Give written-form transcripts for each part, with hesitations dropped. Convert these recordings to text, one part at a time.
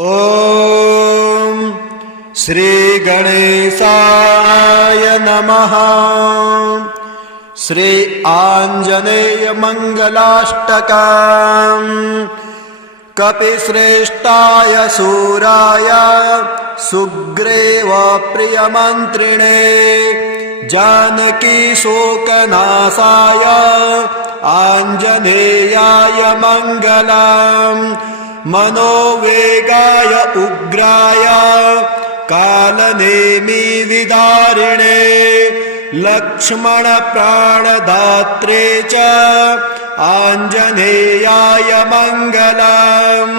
ॐ श्री गणेशाय नमः। श्री आञ्जनेय मंगलाष्टकम्। कपिश्रेष्ठाय सूराय सुग्रीव प्रियमन्त्रिणे जानकी शोकनाशाय आञ्जनेयाय मङ्गलम्। मनोवेगाय उग्राय कालनेमि विदारिणे लक्ष्मण प्राणदात्रे च आञ्जनेयाय मङ्गलम्।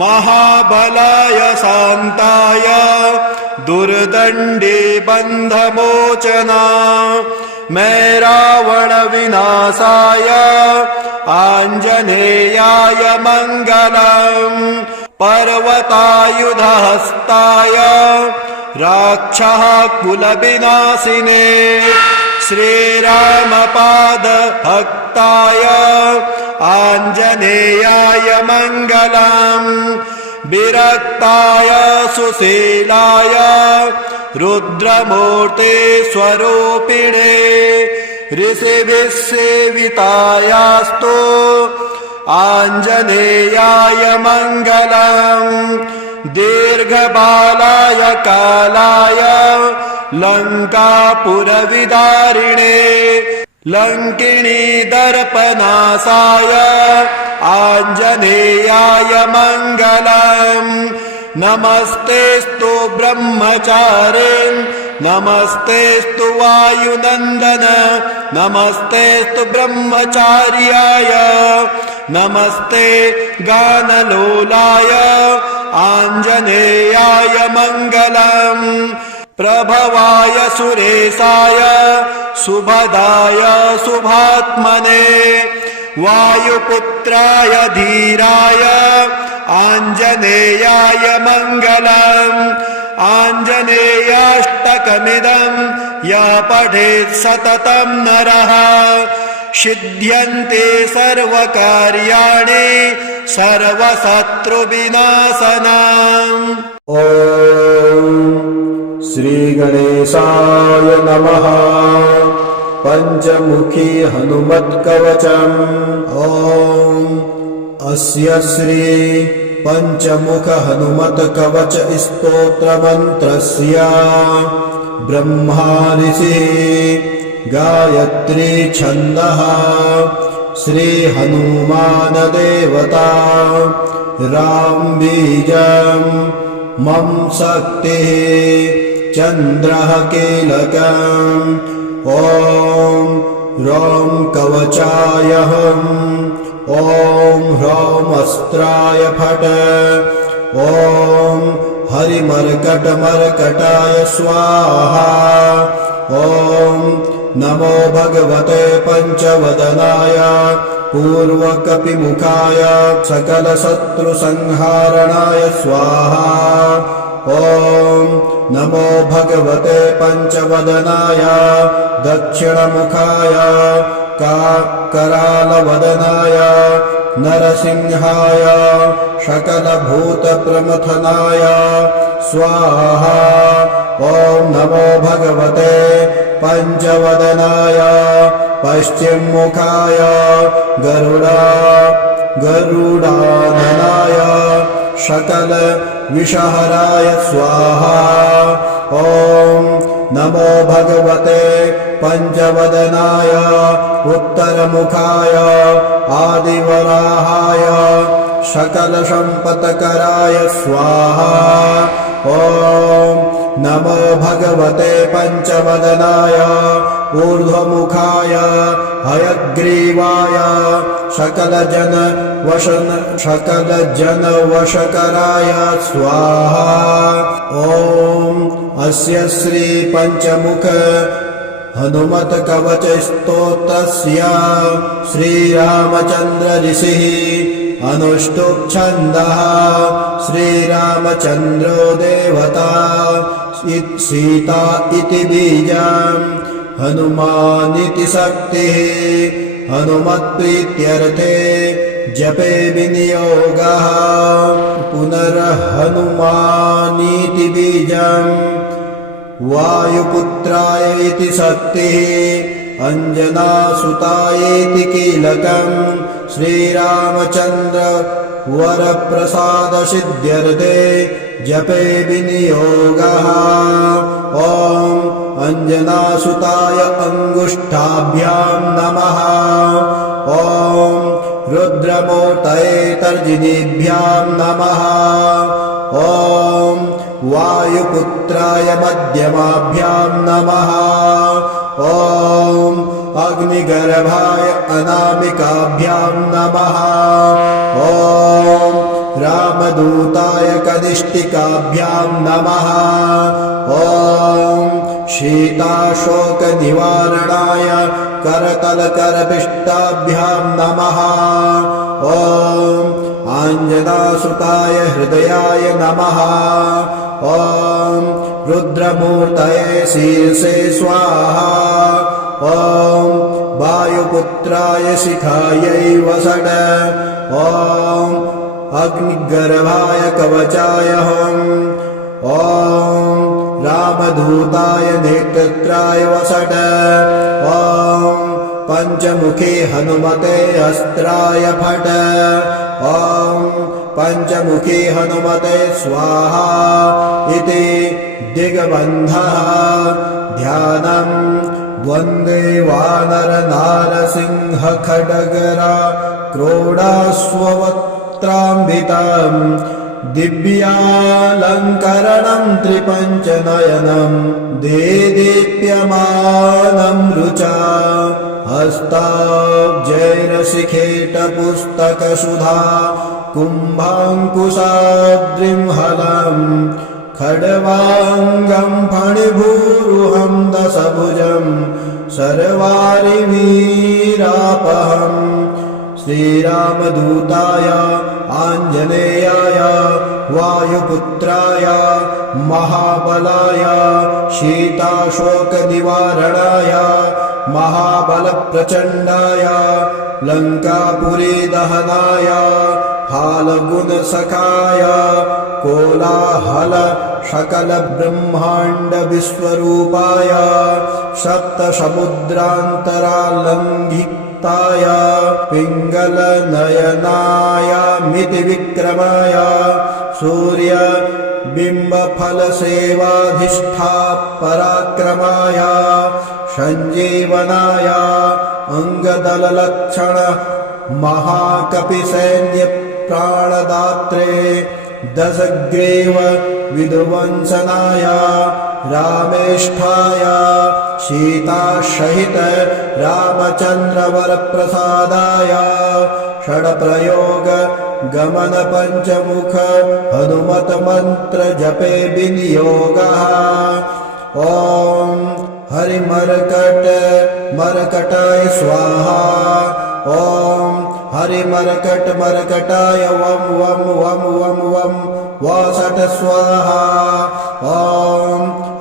महाबलाय शान्ताय दुर्दण्डे बन्धमोचना मैरावण विनाशाय आञ्जनेयाय मङ्गलम्। पर्वतायुधहस्ताय राक्षः कुलविनाशिने श्रीरामपादभक्ताय आञ्जनेयाय मङ्गलम्। विरक्ताय सुशीलाय रुद्रमूर्ते स्वरूपिणे ऋषिभिः सेवितायास्तु आञ्जनेयाय मङ्गलम्। दीर्घबालाय कालाय लङ्कापुरविदारिणे लङ्किणी दर्पनाशाय आञ्जनेयाय मङ्गलम्। नमस्तेस्तु ब्रह्मचारिन् नमस्तेस्तु वायुनन्दन नमस्तेस्तु ब्रह्मचार्याय नमस्ते गानलोलाय आञ्जनेयाय मङ्गलम्। प्रभवाय सुरेशाय सुभदाय शुभात्मने वायुपुत्राय धीराय आञ्जनेयाय मङ्गलम्। आञ्जनेयाष्टकमिदं यः पठेत् सततं नरः सिद्ध्यन्ते सर्वकार्याणि सर्वशत्रुविनाशनम्। ॐ श्रीगणेशाय नमः। पञ्चमुखी हनुमत्कवचम्। ॐ अस्य श्री पञ्चमुख हनुमत कवच स्तोत्रमन्त्रस्य ब्रह्मा ऋषिः गायत्री छन्दः श्री हनुमान देवता राम बीजम् मम शक्तिः चन्द्रः कीलकम्। ॐ ह्रौं कवचाय हम् ॐ ह्रौं अस्त्राय फट् ॐ हरिमर्कटमर्कटाय स्वाहा। ॐ नमो भगवते पञ्चवदनाय पूर्वकपिमुखाय सकलशत्रुसंहारणाय स्वाहा। ॐ नमो भगवते पञ्चवदनाय दक्षिणमुखाय करालवदनाय नरसिंहाय सकलभूतप्रमथनाय स्वाहा। ॐ नमो भगवते पञ्चवदनाय पश्चिममुखाय गरुडाननाय सकलविषहराय स्वाहा। ॐ नमो भगवते पञ्चवदनाय उत्तरमुखाय आदिवराहाय सकलसम्पत्कराय स्वाहा। ॐ नमो भगवते पञ्चवदनाय ऊर्ध्वमुखाय हयग्रीवाय सकलजनवशकराय स्वाहा। ॐ अस्य श्री पञ्चमुख हनुमत कवच स्तोत्रस्य श्रीरामचन्द्र ऋषिः अनुष्टुप् छन्दः श्रीरामचन्द्रो देवता सीता इति बीजम् हनुमानिति शक्तिः हनुमत्प्रीत्यर्थे जपे विनियोगः पुनर्हनुमानीति बीजम् वायुपुत्राय इति शक्तिः अंजनासुतायेति कीलकम् श्रीरामचन्द्र वरप्रसादसिद्ध्यर्थे जपे विनियोगः ॐ अंजनासुताय अंगुष्ठाभ्यां नमः ॐ रुद्रमूर्तये तर्जनीभ्यां नमः ॐ वायुपुत्राय मध्यमाभ्यां नमः ॐ अग्निगर्भाय अनामिकाभ्यां नमः ॐ रामदूताय कनिष्ठिकाभ्यां नमः ॐ शीताशोकनिवारणाय करतलकरपिष्टाभ्यां नमः ॐ आञ्जनासुताय हृदयाय नमः ॐ रुद्रमूर्तये शीर्षे स्वाहा ॐ वायुपुत्राय शिखायै वसट ॐ अग्निगर्भाय कवचाय हम् ॐ रामदूताय नेत्रत्राय वसट ॐ पंचमुखी हनुमते अस्त्राय फट ॐ पंचमुखी हनुमते स्वाहा इति दिग्बन्धः ध्यानम् वन्दे वानर नारसिंह खड्गरा क्रोडाश्ववक्त्राम्बितम् दिव्यालङ्करणं त्रिपञ्चनयनं देदीप्यमानं रुचा हस्ताब्जैरशिखेटपुस्तकसुधा कुम्भाङ्कुशाद्रिं हलम् खड्वाङ्गं फणिभूरुहं दशभुजं सर्वारिवीरापहम् श्रीरामदूताय आञ्जनेयाय वायुपुत्राय महाबलाय शीताशोकनिवारणाय महाबलप्रचण्डाय लङ्कापुरीदहनाय फाल्गुनसखाय कोलाहल सकलब्रह्माण्डविश्वरूपाय सप्तसमुद्रान्तरालङ्घिताय पिङ्गलनयनाय मितिविक्रमाय सूर्यबिम्बफलसेवाधिष्ठापराक्रमाय सञ्जीवनाय अङ्गदललक्षण महाकपिसैन्यप्राणदात्रे दशग्रीव विध्वंसनाय रामेष्ठाय सीतासहित रामचन्द्रवरप्रसादाय षड्प्रयोग गमन पंचमुख हनुमत मंत्र जपे विनियोगः ॐ हरिमर्कट मर्कटाय स्वाहा ॐ हरिमर्कट मर्कटाय वं वं वं वं वं वसट स्वाहा ॐ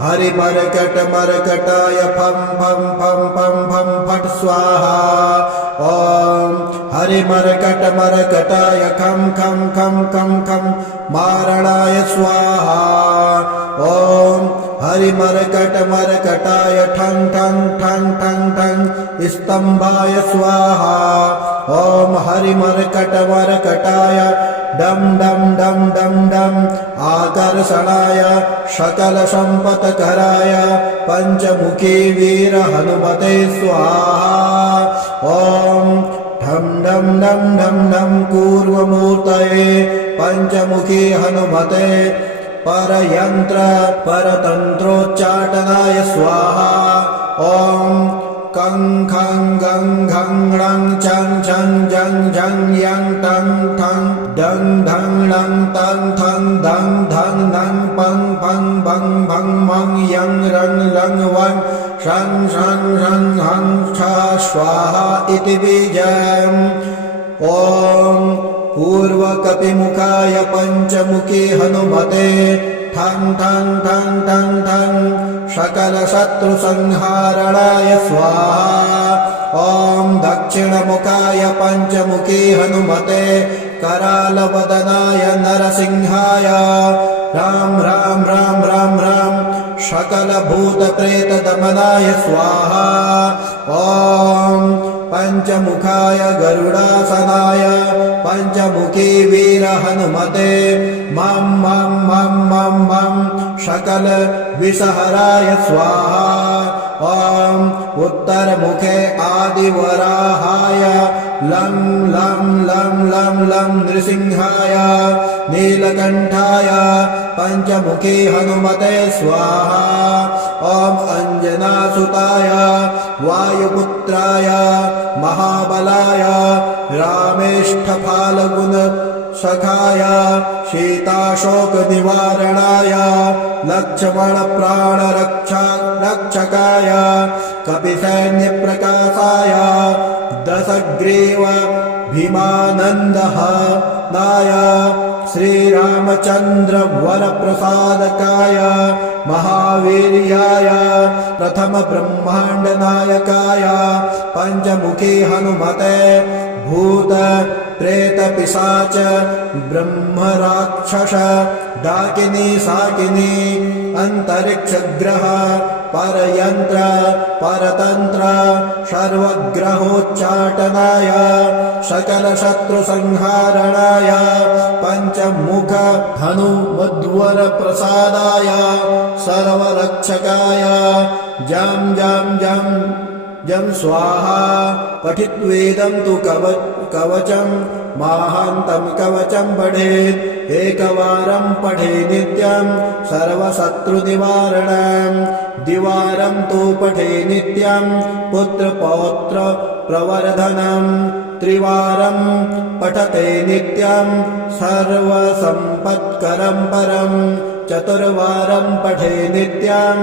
हरिमर्कट मर्कटाय फं फं फं फं फं फट स्वाहा ॐ हरिमर्कट मर्कटाय खं खं खं खं खं मारणाय स्वाहा ॐ हरिमर्कट मर्कटाय ठं ठं ठं ठं ठं स्तंभाय स्वाहा ॐ हरिमर्कट मर्कटाय डम डम डम डम डम आकर्षणाय सकल संपत्कराय पंचमुखी वीर हनुमते स्वाहा ॐ ठम डम डम डम डम कूर्ममूर्तये पंचमुखी हनुमते परयंत्र परतंत्रोच्चाटनाय स्वाहा ॐ कं खं गं घं ङं छं छं जं झं यं टं ठं डं ढं णं तं थं धं धं नं पं फं भं भं मं यं रं लं वं शं शं शं हं छ स्वाहा इति बीजम् ॐ पूर्वकपिमुखाय पंचमुखी हनुमते ठं ठं ठं ठं ठं सकल शत्रु संहारणाय स्वाहा ॐ दक्षिणमुखाय पञ्चमुखी हनुमते करालवदनाय नरसिंहाय राम राम राम राम राम सकलभूतप्रेतदमनाय स्वाहा ॐ पञ्चमुखाय गरुडासनाय पञ्चमुखी वीर हनुमते मं मं मं मं मं सकल विषहराय स्वाहा ॐ उत्तरमुखे आदिवराहाय लं लं लं लं लं नृसिंहाय नीलकण्ठाय पञ्चमुखी हनुमते स्वाहा ॐ अञ्जनासुताय वायुपुत्राय महाबलाय रामेष्ठफाल्गुन सखाय सीताशोकनिवारणाय लक्ष्मणप्राणरक्षकाय कपिसैन्यप्रकाशाय दशग्रीव भीमानन्दनाय श्रीरामचन्द्र वरप्रसादकाय महावीर्याय प्रथम ब्रह्माण्डनायकाय पञ्चमुखी हनुमते भूत प्रेत पिशाच ब्रह्मराक्षस डाकिनी साकिनी अंतरिक्षग्रह परयंत्र परतंत्र सर्वग्रहोच्चाटनाय सकल शत्रु संहारणाय पंचमुख हनुमद्वर प्रसादाय सर्वरक्षकाय जं जं जं जं स्वाहा पठित्वेदं तु कवचं महान्तं कवचं पठेत् एकवारं पठे नित्यं सर्वशत्रुनिवारणं द्विवारं तु पठे नित्यं पुत्रपौत्र प्रवर्धनं त्रिवारं पठते नित्यं सर्वसम्पत्करं परं चतुर्वारं पठे नित्यं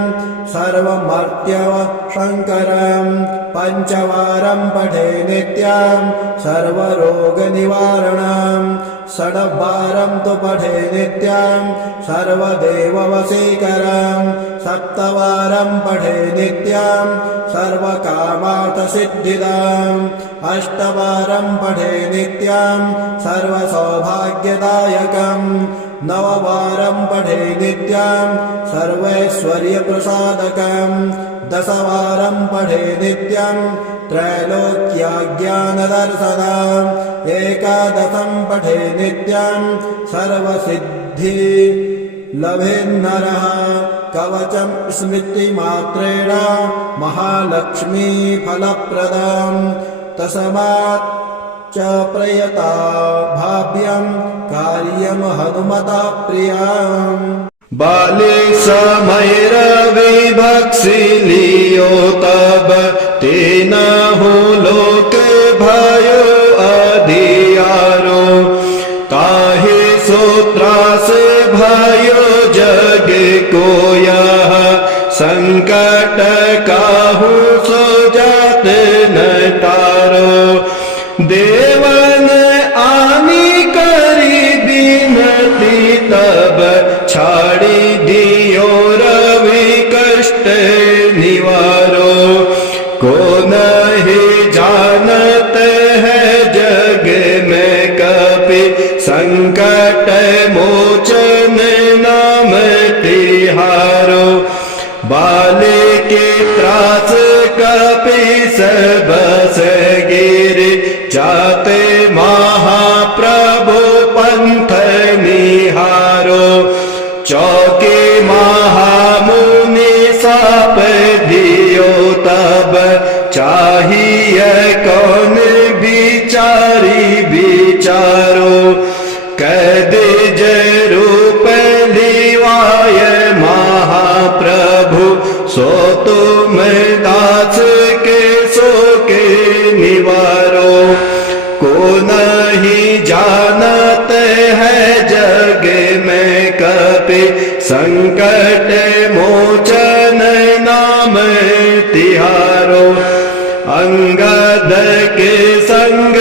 सर्वमर्त्यशङ्करं पञ्चवारं पठे नित्यं सर्वरोगनिवारणं षड्वारं तु पठे नित्यं सर्वदेववशीकरं सप्तवारं पठे नित्यं सर्वकामार्थसिद्धिदम् अष्टवारं पठे नित्यं सर्वसौभाग्यदायकम् नववारं पठे नित्यं सर्वैश्वर्यप्रसादकम् दशवारं पठे नित्यं त्रैलोक्यज्ञानदर्शनम् एकादशं पठे नित्यं सर्वसिद्धि लभेन्नरः कवचं स्मृतिमात्रेण महालक्ष्मी फलप्रदम् तस्मात् च प्रयता भाव्यं कार्यं हनुमता प्रियम् बाले समैरविभक्सि लियो तब तेन हो लोक भयो अधियारो ताहि सूत्रास भयो जग को यह संकट काहू सो जात न तारो देवन आनी करी बिनती तब छाड़ी दियो रवि कष्ट निवारो को नहीं जानत है जग में कपि संकट मोचन नाम तिहारो बाले के त्रास कपि बस गिर जाते महाप्रभु पंथ निहारो चौके महामुनि साप दियो तब चाहिए कौन बिचारी बिचारो कैद रूप लिवाय महाप्रभु सो तुम दास के सो के निवारो को नहीं जानत है जग में कपि संकट मोचन नाम तिहारो अंगद के संग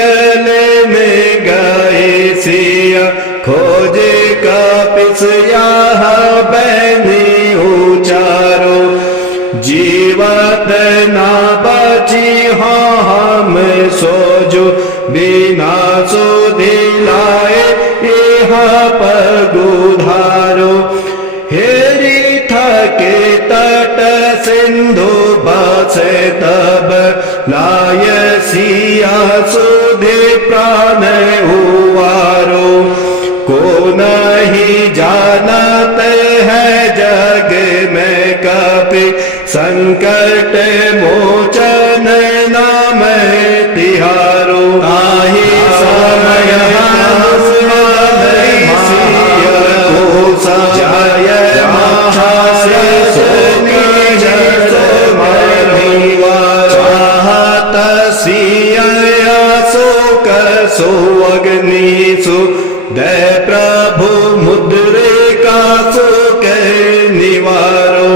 लेने गए सिया खोजे कपिस यह बैनी उचारो जीवत ना बची हाँ से तब लाय सिया सुधे प्राण उवारो। को नहीं जानते हैं जग में कपि संकट मोचन नाम तिहारो। ताहि समय सो अग्निसु दे प्रभु मुद्रिका सुख निवारो।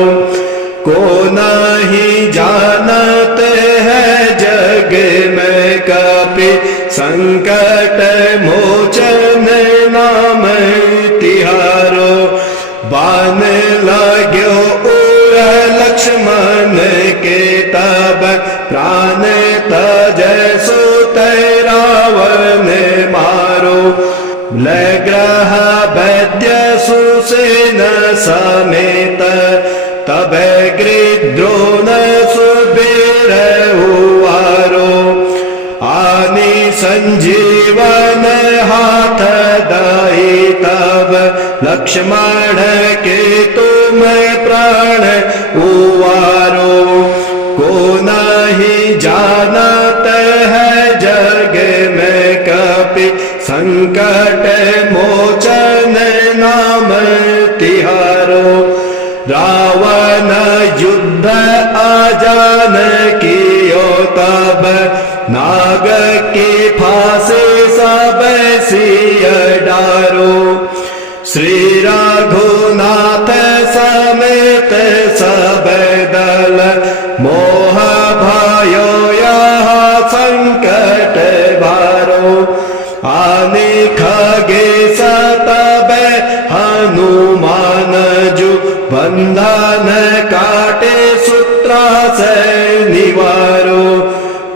को नहीं जानते हैं जग में कपि संकट मोचन नाम तिहारो। बाण लाग्यो उर लक्ष्मण के तब प्राण तजसु रावण मारो। लग्रह वैद्य सुसेन समेत तब गृद्रोण सुबीर उवारो। आनि संजीवन हाथ दाई तब लक्ष्मण के तुम प्राण उवारो। को नहीं जानते हैं जग में कपि संकट मोचन नाम तिहारो। रावण युद्ध आजान कियो तब नाग की फांसी सब सिय डारो। श्री रघुनाथ समेत सब दल मोह भयो यहाँ संकट भारो। आनि खगेश तब हनुमान जु बंधन काटे सूत्रा से निवारो।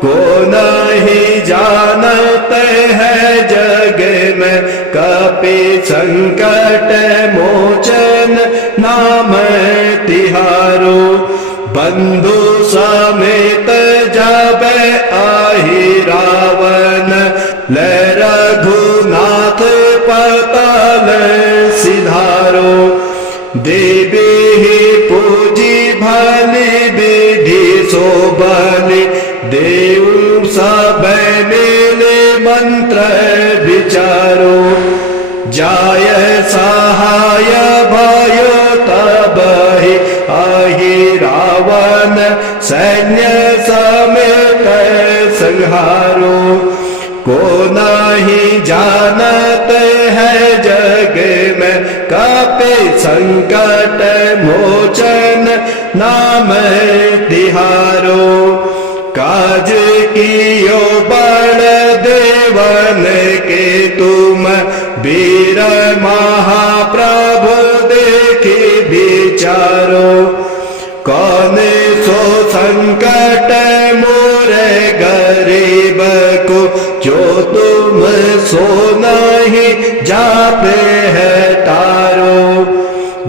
को नहीं जानते हैं जग में कपि संकट मोचन नाम तिहारो। बंधु समेत जब आहि रावण ले रघुनाथ पताल सिधारो। देवी ही पूजी भली विधि सो बलि देव सब मिले मंत्र विचारो। जाय सहाय भयो तब ही आहि रावण सैन्य समेत संहारो। को नहीं जानते हैं जग में कपि संकट मोचन नाम तिहारो। काज कियो बड़ देवन के तुम वीर महाप्रभु देखी विचारो। कौन सो संकट मोरे गरीब को जो तुम सो नहीं जापे है तारो।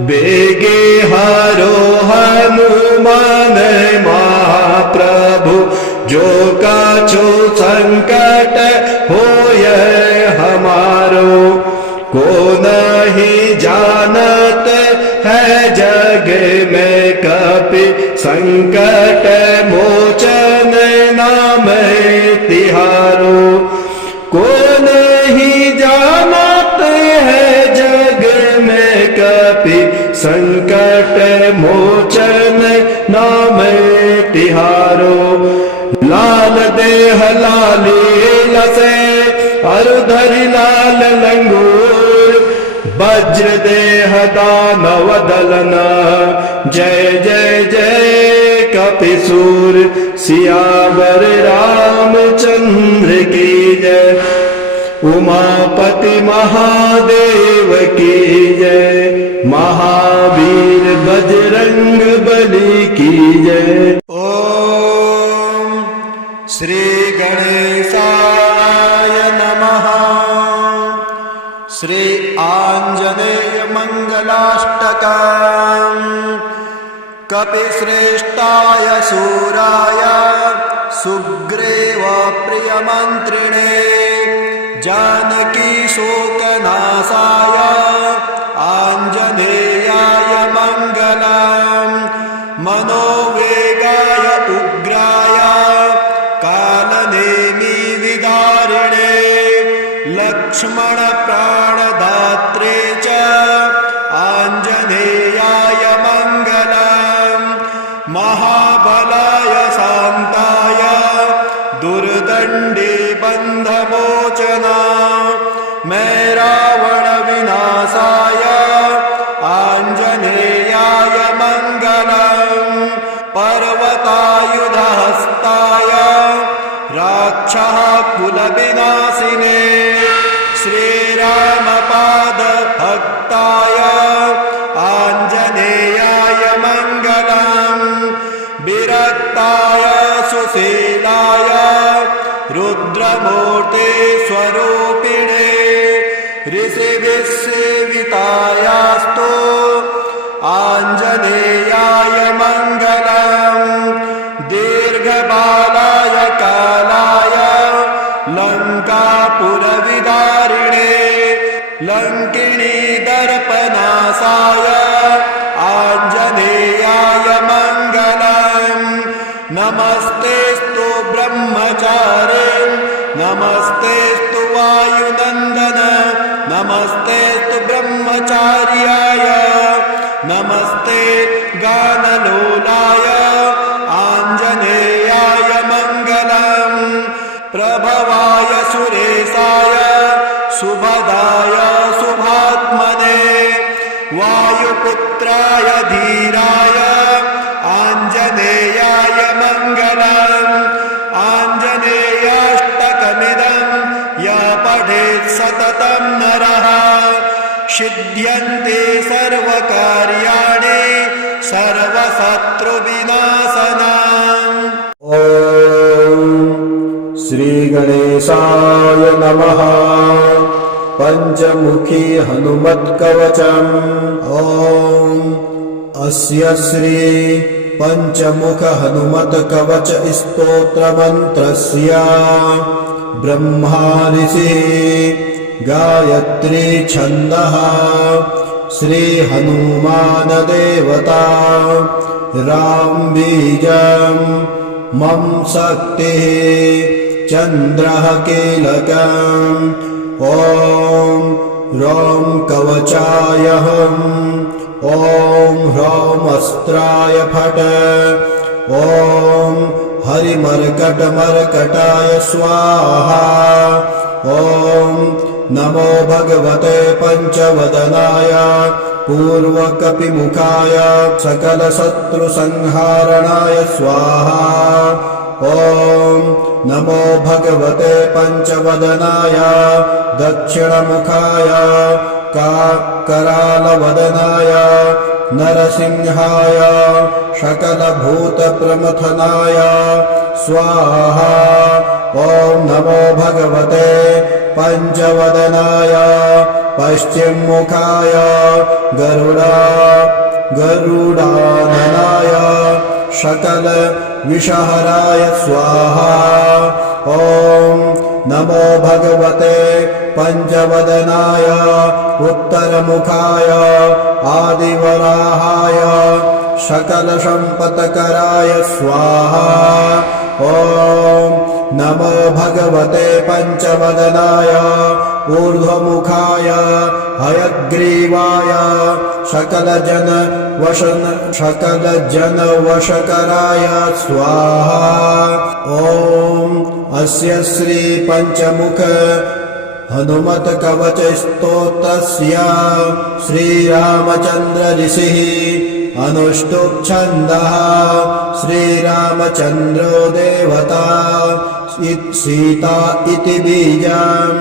बेगे हरो हनुमान महाप्रभु जो काछो संकट होय हमारो। को नहीं जानत है जग में कपि संकट मोचन नाम तिहारो। को नहीं जानते हैं जग में कपि संकट मोचन नाम तिहारो। लाल देह लाली लसे अरुधरि लाल लंगूर। वज्र देह दानव दलना जय जय जय कपिसूर। सियावर रामचंद्र की जय। उमापति महादेव की जय। महावीर बजरंग बली की जय। ओम श्री गणेशाय नमः। श्री आंजनेय मंगलाष्टकम् कपिश्रेष्ठाय शूराय सुग्रीवप्रियमन्त्रिणे जानकीशोकनाशाय आञ्जनेयाय मङ्गलम् मनोवेगाय उग्राय कालनेमि विदारिणे लक्ष्मणप्राणदात्रे च आञ्जनेयाय मङ्गलम् महाबलाय शान्ताय दुर्दण्डे बन्धमोचना रावणविनाशाय आञ्जनेयाय मङ्गलम् पर्वतायुधहस्ताय राक्षसकुलविनाशिने श्रीरामपादभक्ताय आञ्जनेयाय मङ्गलम् विरक्ताय सुशीलाय रुद्रमूर्ते स्वरूपिणे ऋषिभिः सेवितायास्तु आञ्जनेयाय मङ्गलम् दीर्घबालाय कालाय लङ्कापुरविदारिणे लङ्किणी दर्पनाशाय आञ्जनेयाय मङ्गलम् नमस्तेस्तु ब्रह्मचारे नमस्तेस्तु वायुनन्दन नमस्तेस्तु ब्रह्मचार्याय नमस्ते गानलोलाय आञ्जनेयाय मङ्गलम् प्रभवाय सुरेशाय सुभदाय शुभात्मने वायुपुत्राय धीराय आञ्जनेयाय मङ्गलम् आञ्जनेयाष्टकमिदं य पठेत् सततं नरः सिद्ध्यन्ते सर्वकार्याणि सर्वशत्रुविनाशनम्। ॐ श्रीगणेशाय नमः। पञ्चमुखी हनुमत्कवचम्। ॐ अस्य श्री पञ्चमुख हनुमत्कवच स्तोत्रमन्त्रस्य ब्रह्मा ऋषिः गायत्री छन्दः श्री हनुमान देवता राम बीजं मम शक्तिः चन्द्रः कीलकम् ॐ ह्रौं कवचाय हम् ॐ ह्रौं अस्त्राय फट् ॐ हरिमर्कटमर्कटाय स्वाहा ॐ नमो भगवते पञ्चवदनाय पूर्वकपिमुखाय सकलशत्रुसंहारणाय स्वाहा ॐ नमो भगवते पञ्चवदनाय दक्षिणमुखाय करालवदनाय नरसिंहाय सकलभूतप्रमथनाय स्वाहा ॐ नमो भगवते पञ्चवदनाय पश्चिममुखाय गरुडाननाय सकलविषहराय स्वाहा ॐ नमो भगवते पञ्चवदनाय उत्तरमुखाय आदिवराहाय सकलसम्पत्कराय स्वाहा ॐ नमो भगवते पञ्चवदनाय ऊर्ध्वमुखाय हयग्रीवाय सकलजनवशकराय स्वाहा ॐ अस्य श्री पञ्चमुख हनुमत कवच स्तोत्रस्य श्रीरामचन्द्र ऋषिः अनुष्टुप् छन्दः श्रीरामचन्द्रो देवता सीता इति बीजम्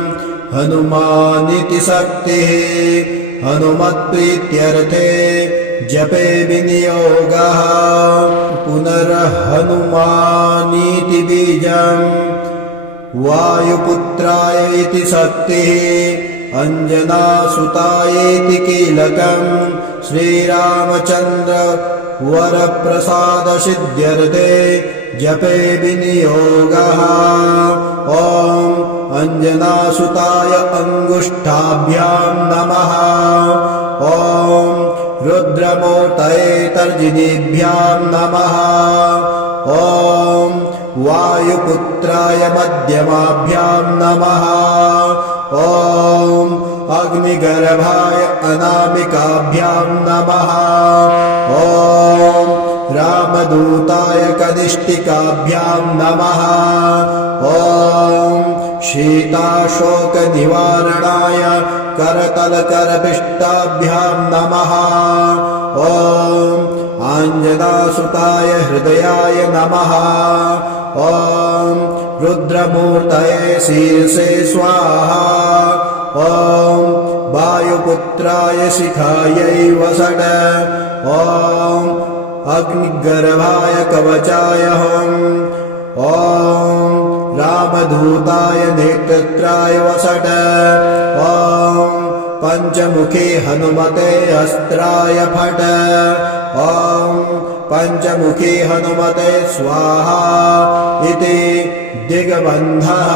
हनुमानिति शक्तिः हनुमत्प्रीत्यर्थे जपे विनियोगः पुनर्हनुमानीति बीजम् वायुपुत्राय इति शक्तिः अंजनासुतायेति कीलकम् श्रीरामचन्द्र वरप्रसादसिद्ध्यर्थे जपे विनियोगः। ॐ अञ्जनासुताय अङ्गुष्ठाभ्यां नमः। ॐ रुद्रमूर्तये तर्जिनीभ्यां नमः। ॐ वायुपुत्राय मध्यमाभ्यां नमः। ॐ अग्निगर्भाय अनामिकाभ्यां नमः। ॐ रामदूताय कनिष्ठिकाभ्यां नमः। ॐ शीताशोकनिवारणाय करतलकरपिष्टाभ्यां नमः। ॐ आञ्जनासुताय हृदयाय नमः। ॐ रुद्रमूर्तये शीर्षे स्वाहा। ॐ वायुपुत्राय शिखायै वसट। ॐ अग्निगर्भाय कवचाय हं। ॐ रामदूताय नेत्रत्राय वसट। ॐ पञ्चमुखे हनुमते अस्त्राय फट। ॐ पञ्चमुखी हनुमते स्वाहा इति दिग्बन्धः।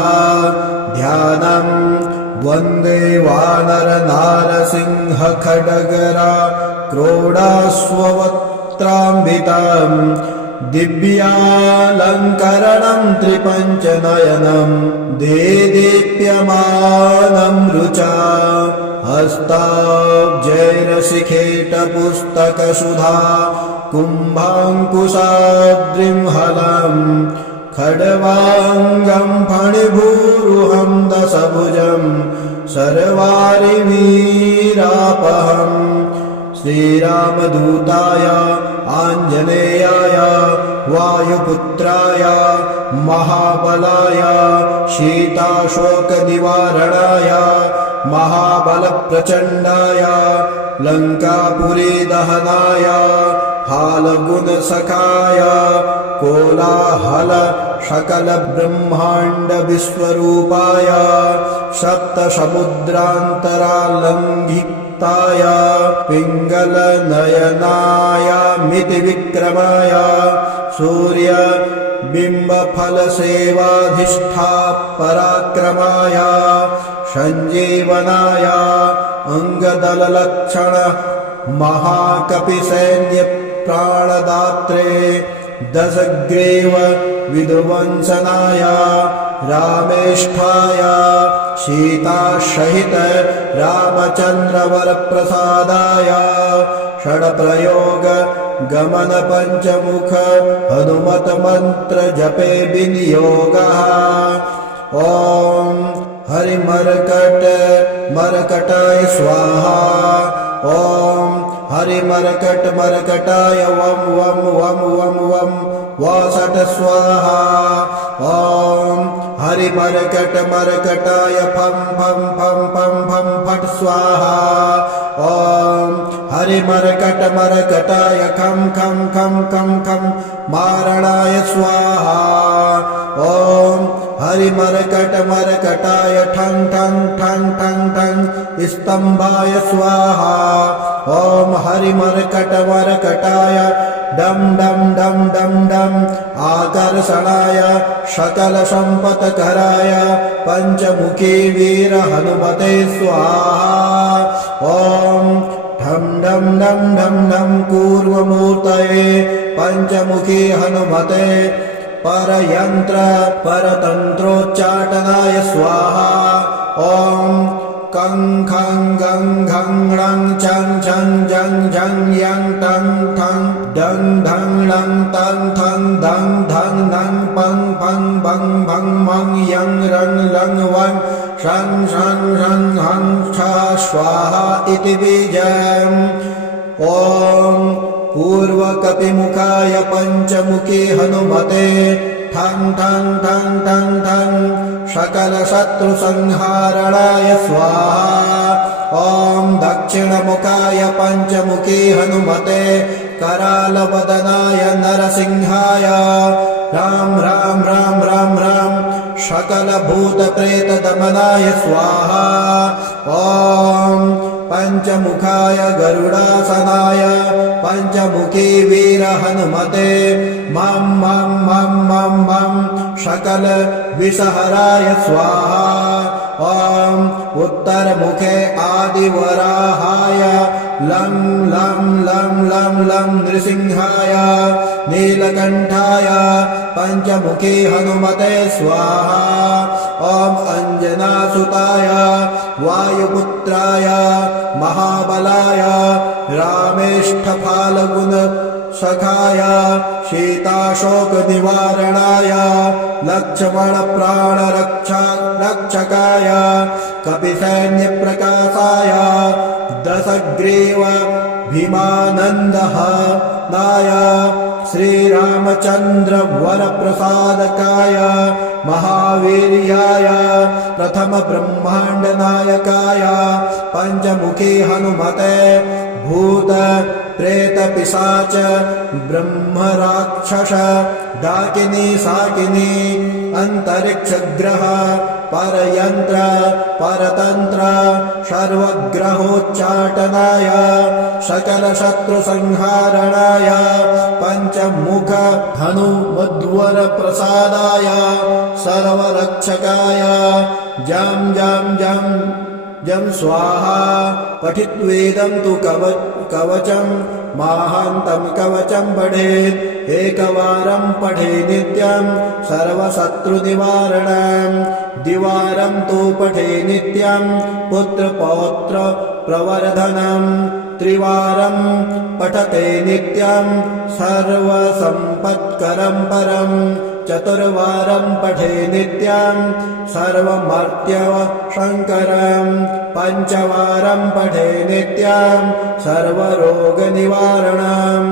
ध्यानं वन्दे वानरनारसिंह खड्गरा क्रोडाश्ववक्त्रान्वितं दिव्यालङ्करणं त्रिपञ्चनयनं देदीप्यमानं रुचा हस्ताब्जैरशिखेटपुस्तकसुधा कुम्भाङ्कुशाद्रिं हलं खड्वाङ्गं फणिभूरुहं दशभुजं सर्वारिवीरापहम्। श्रीरामदूताय आञ्जनेयाय वायुपुत्राय महाबलाय शीताशोकनिवारणाय महाबलप्रचण्डाय लङ्कापुरीदहनाय फाल्गुनसखाय कोलाहल सकलब्रह्माण्डविश्वरूपाय सप्तसमुद्रान्तरालङ्घिताय पिङ्गलनयनाय मितिविक्रमाय सूर्यबिम्बफलसेवाधिष्ठा पराक्रमाय सञ्जीवनाय अङ्गदललक्षण महाकपिसैन्यप्राणदात्रे दशग्रीव विध्वंसनाय रामेष्ठाय सीतासहित रामचन्द्रवरप्रसादाय षड्प्रयोग गमन पञ्चमुख हनुमत मंत्र जपे विनियोगः। ॐ हरिमर्कट मर्कटाय स्वाहा। ॐ हरिमर्कट मर्कटाय वं वं वं वं वं वसट स्वाहा। ॐ हरिमर्कट मर्कटाय फं फं फं फं फं फट स्वाहा। ॐ हरिमर्कट मर्कटाय खं खं खं खं खं मारणाय स्वाहा। ॐ हरिमर्कट मर्कटाय ठं ठं ठं ठं ठं स्तम्भाय स्वाहा। ॐ हरिमर्कट मर्कटाय डं डं डं डं डं आकर्षणाय सकलसम्पत्कराय पञ्चमुखी वीर हनुमते स्वाहा। ॐ ठं डं डं डं डं कूर्ममूर्तये पञ्चमुखी हनुमते परयन्त्र परतन्त्रोच्चाटनाय स्वाहा। ॐ कं खं गं घं ङं छं छं जं झं यं टं ठं डं ढं णं तं थं धं धं नं पं फं भं भं मं यं रं लं वं शं शं शं हं छ स्वाहा इति बीजम्। ॐ पूर्वकपिमुखाय पञ्चमुखी हनुमते ठं ठं ठं ठं ठं सकलशत्रुसंहारणाय स्वाहा। ॐ दक्षिणमुखाय पञ्चमुखी हनुमते करालवदनाय नरसिंहाय राम राम राम राम राम सकलभूतप्रेतदमनाय स्वाहा। ॐ पञ्चमुखाय गरुडासनाय पञ्चमुखी वीर हनुमते मं मं मं मं मं शकल विषहराय स्वाहा। ॐ उत्तरमुखे आदिवराहाय लं लं लं लं लं नृसिंहाय नीलकण्ठाय पञ्चमुखी हनुमते स्वाहा। ॐ अञ्जनासुताय वायुपुत्राय महाबलाय रामेष्ठफाल्गुन सखाय सीताशोकनिवारणाय लक्ष्मणप्राणरक्षकाय कपिसैन्यप्रकाशाय दशग्रीव भीमानन्दनाय श्रीरामचन्द्र वरप्रसादकाय महावीर्याय प्रथम ब्रह्माण्डनायकाय पञ्चमुखी हनुमते भूत प्रेत पिशाच ब्रह्मराक्षस डाकिनी साकिनी अंतरिक्षग्रह परयंत्र परतंत्र सर्वग्रहोच्चाटनाय सकल शत्रु संहारणाय पंचमुख हनुमद्वर प्रसादाय सर्वरक्षकाय जं जं जं जं स्वाहा। पठित्वेदं तु कवचं महान्तं कवचं पठेत् एकवारं पठे नित्यं सर्वशत्रुनिवारणं द्विवारं तु पठे नित्यं पुत्रपौत्र प्रवर्धनं त्रिवारं पठते नित्यं सर्वसम्पत्करं परं चतुर्वारं पठे नित्यं सर्वमर्त्यशङ्करं पञ्चवारं पठे नित्यं सर्वरोगनिवारणं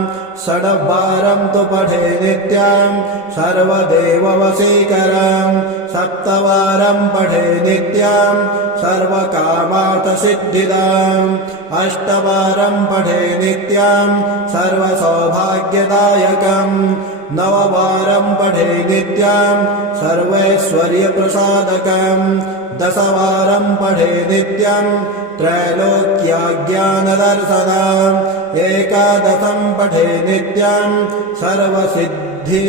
षड्वारं तु पठे नित्यं सर्वदेववशीकरं सप्तवारं पठे नित्यं सर्वकामार्थसिद्धिदम् अष्टवारं पठे नित्यं सर्वसौभाग्यदायकम् नववारं पठे नित्यं सर्वैश्वर्यप्रसादकम् दशवारं पठे नित्यं त्रैलोक्यज्ञानदर्शनम् एकादशं पठे नित्यं सर्वसिद्धि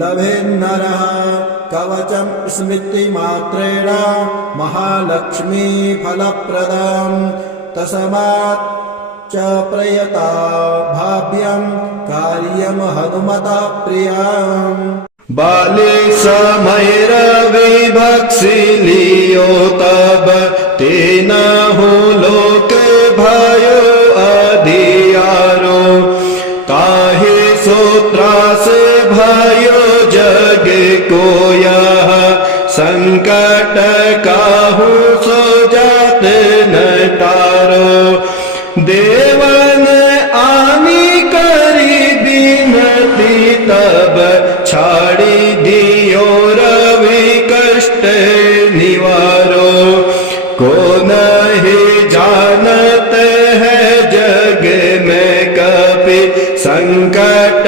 लभेन्नरः कवचं स्मृतिमात्रेण महालक्ष्मी फलप्रदम् तस्मात् च प्रयता भाव्यं कार्यं हनुमता प्रियम्। बाले समैरविभक्सि लियो तब तेन हो लोक भयो अधियारो ताहि सूत्रास भयो जग को यह संकट काहू सो जात न टारो देवन आनी करी बिनती तब छाड़ी दियो रवि कष्ट निवारो को नहीं जानत है जग में कपि संकट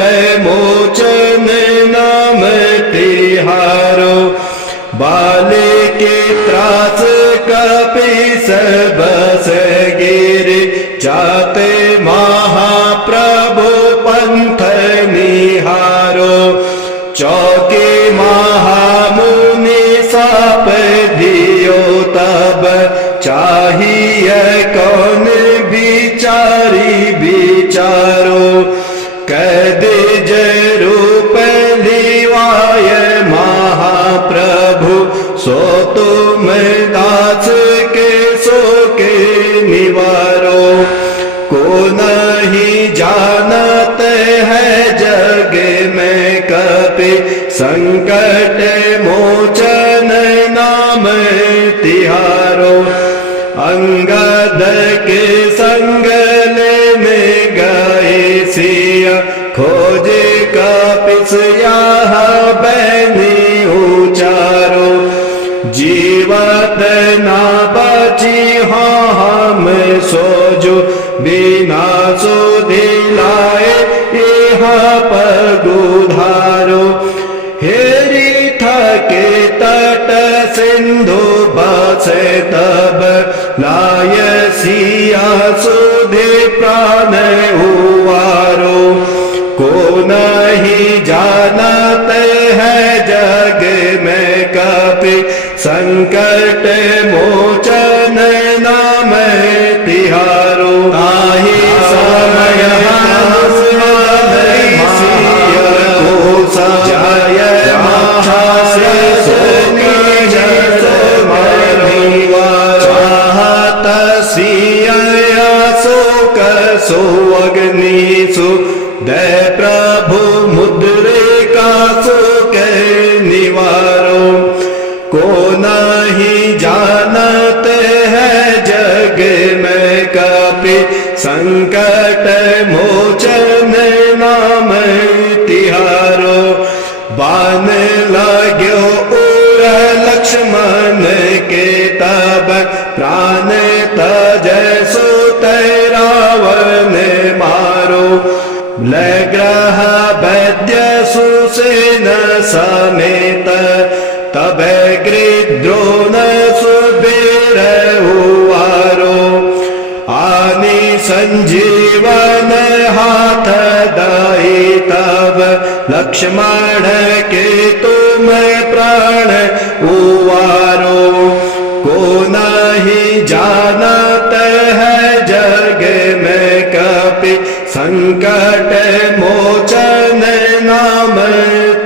मोचन नाम तिहारो बाले के त्रास कपि बस गिर जाते महाप्रभु पंथ निहारो चौके महामुनि साप दियो तब चाहिए कौन बिचारी बिचारो कद रूप लिवाय महाप्रभु सो तुम दास के सो के निवारो को नहीं जानत है जग में कपि संकट मोचन नाम तिहारो अंगद के संग लेने गए सिया खोजे कपिस यहाँ बैनी उचारो जीवत ना बची हम सोजो बिना सो दिलाए यहाँ पगुधारो हेरी थके तट सिंधु बसे तब लाय सी सुधे प्राण उवारो। को नहीं जानते हैं जग में कपि संकट मोचन नाम तिहारो। ताहि समय जय चाहत सिया शोक सो अग्नि सु दे प्रभु मुद्रिका सुख निवारो। को नहीं जानते हैं जग में कपि संकट मोचन नाम तिहारो। बान लाग्यो उर लक्ष्मण के तब प्राण तजय सुत रावण मारो। लग्रह वैद्य सुसेन समेत तब गृद्रोण सुबीर उवारो। आनि संजीवन हाथ दाई तब लक्ष्मण के तुम प्राण उवारो। को नहीं जानते हैं जग में कपि संकट मोचन नाम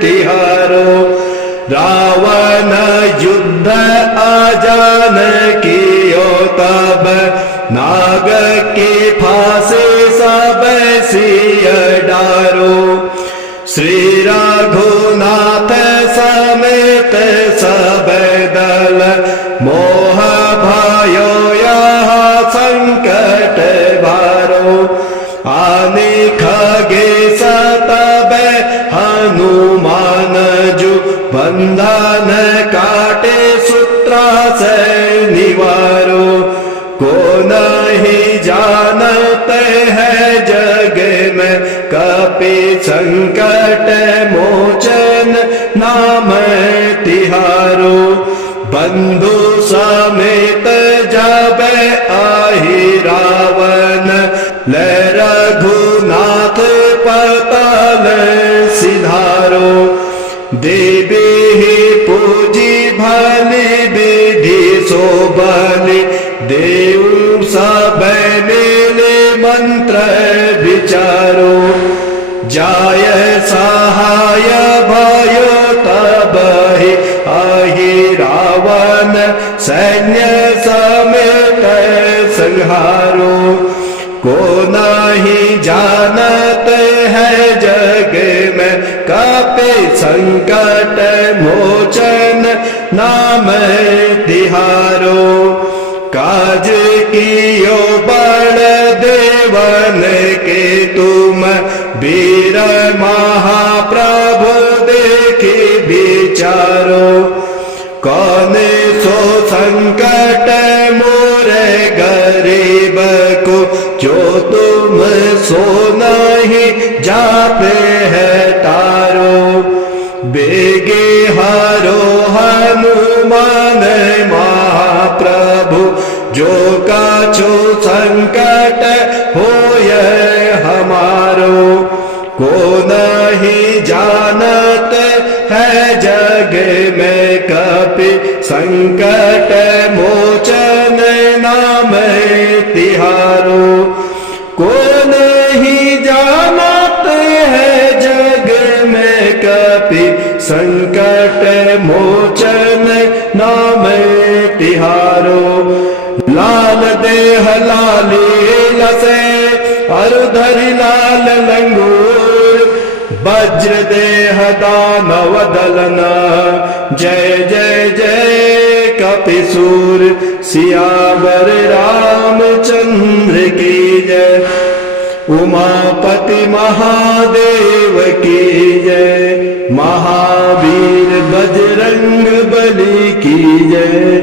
तिहारो। रावण युद्ध आजान कियो तब नाग की फांसी सब सिय डारो। श्री रघुनाथ समेत सब दल मोह भयो यहाँ संकट भारो। आनि खगेश तब हनुमान जु बंधन काटे सूत्रा से निवारो। को नहीं जानते हैं जग में कपि संकट मोचन नाम तिहारो। बंधु समेत जब आहि रावण ले रघुनाथ पताल सिधारो। देवी ही पूजी भली विधि सो बलि देव सब मिले मंत्र विचारो। जाय सहाय भयो तब ही आहि रावण सैन्य समेत संहारो। को नहीं जानते हैं जग में कपि संकट मोचन नाम तिहारो। काज कियो बड़ देवन के तुम वीर महाप्रभु देखी विचारो। कौन सो संकट मोरे गरीब को जो तुम सो नहीं जापे है तारो। बेगे हरो हनुमान महाप्रभु जो काछो संकट होय हमारो। को नहीं जानत है जग में कपि संकट मोचन नाम तिहारो। को नहीं जानत है जग में कपि संकट मोचन नाम तिहारो। लाल देह लाली लसे अरुधरि लाल लंगूर। वज्र देह दानव दलना जय जय जय कपिसूर। सियावर रामचंद्र की जय। उमापति महादेव की जय। महावीर बजरंग बली की जय।